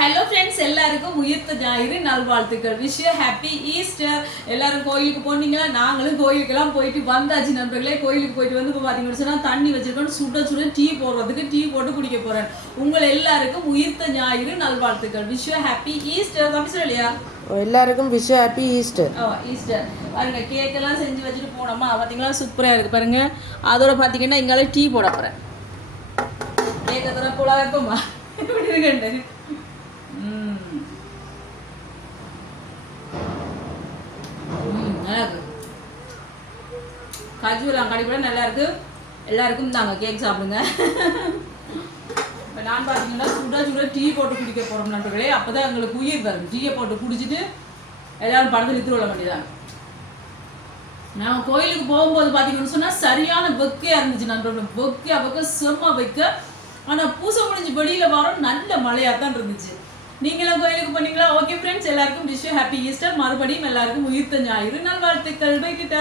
Hello friends, எல்லாருக்கும் உயிர்த்த ஞாயிறு நல்வாழ்த்துக்கள். Wish you happy Easter. எல்லாரும் கோயிலுக்கு போனீங்களா? நாங்களும் கோயிலுக்கெல்லாம் போயிட்டு வந்தாச்சு நண்பர்களே. கோயிலுக்கு போயிட்டு வந்து இப்போ பார்த்தீங்கன்னு சொன்னால் தண்ணி வச்சிருக்கோன்னு சுட சுட டீ போடுறதுக்கு டீ போட்டு குடிக்க போகிறேன். உங்கள் எல்லாருக்கும் உயிர்த்த ஞாயிறு நல்வாழ்த்துக்கள். Wish you happy Easter. தம்பி சொல்லலையா? எல்லாருக்கும் விஷ் ஹாப்பி ஈஸ்டர். ஈஸ்டர் பாருங்க, கேக்கெல்லாம் செஞ்சு வச்சுட்டு போனோமா, பார்த்தீங்களா சூப்பராக இருக்குது பாருங்க. அதோட பார்த்தீங்கன்னா இங்கால டீ போட போகிறேன். கேக்க தர போல வைப்போமா இப்படி இருக்கேன். நல்லா இருக்கு. காஜுவலாம் கடை கூட நல்லா இருக்கு. எல்லாருக்கும் தாங்க கேக் சாப்பிடுங்க. இப்போ நான் பார்த்தீங்கன்னா சுட சுட டீ போட்டு குடிக்க போகிறோம் நண்பர்களே. அப்போ தான் எங்களுக்கு உயிர் வரும். டீயை போட்டு குடிச்சிட்டு எல்லாரும் படத்தில் இழுத்து கொள்ள வேண்டியதான். நான் கோயிலுக்கு போகும்போது பார்த்தீங்கன்னு சொன்னால் சரியான வெக்கையாக இருந்துச்சு நண்பர்கள். வெக்கை அப்போ செம்ம வைக்க. ஆனால் பூசை முடிஞ்சு வெளியில் வரோம், நல்ல மழையாக தான் இருந்துச்சு. நீங்களும் கோயிலுக்கு போனீங்களா? ஓகே ஃப்ரெண்ட்ஸ், எல்லாருக்கும் விஷ் யூ ஹாப்பி ஈஸ்டர். மறுபடியும் எல்லாருக்கும் உயிர்த்த ஞாயிறு நல்வாழ்த்துக்கள். பை கிட்டா.